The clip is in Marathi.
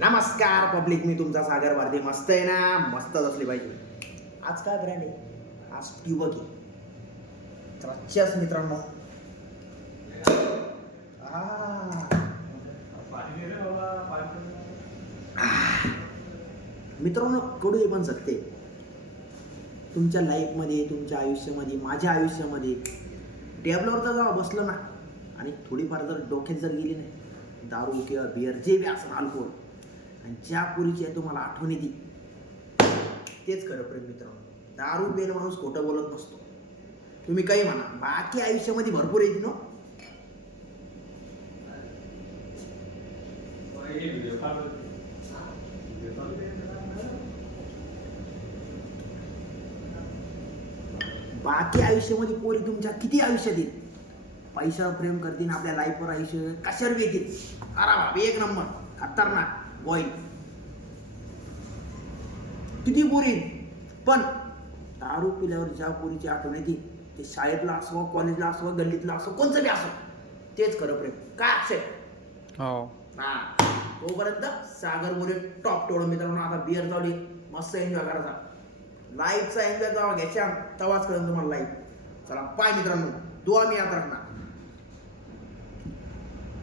नमस्कार पब्लिक, मी तुमचा सागर भारती. मस्त आहे ना? मस्तच असली पाहिजे. आज काय ब्रँड आहे? आज ट्यूबक आहे. चला चेस मित्रांनो. मित्रांनो, कडू आहे पण सत्य आहे. तुमच्या लाईफमध्ये, तुमच्या आयुष्यामध्ये, माझ्या आयुष्यामध्ये टेबलवर तर जेव्हा बसलं ना आणि थोडीफार जर डोक्यात जर गेली नाही, दारू किंवा बिअर जे बी असं अल्कोहोल, आणि ज्या पुरीची आहे तुम्हाला आठवण येते, तेच खरं प्रेम मित्रांनो. दारू पेन माणूस खोटं बोलत नसतो. तुम्ही काही म्हणा, बाकी आयुष्यामध्ये भरपूर येते ना. बाकी आयुष्यामध्ये पोरी तुमच्या किती आयुष्यात येईल, पैशावर प्रेम करतील, आपल्या लाईफवर आयुष्य कशावर येतील. अरे बाप, एक नंबर खतरनाक बॉय. किती पोरी, पण दारू पिल्यावर ज्या पोरीची आठवण येते, ते शाळेतला असो, कॉलेजला असो, गल्लीतला असो, कोणचं बी असो, तेच खरं प्रेम. काय अक्षय? हो. हा, तोपर्यंत सागर बोले टॉप टोळ मित्रांनो. आता बिअर चालू, मस्त एन्जॉय करायचा, लाईफचा एन्जॉय जेव्हा घ्यायचा तेव्हाच कळून तुम्हाला लाईफ. चला बाय मित्रांनो, दुआ मी याद रखना.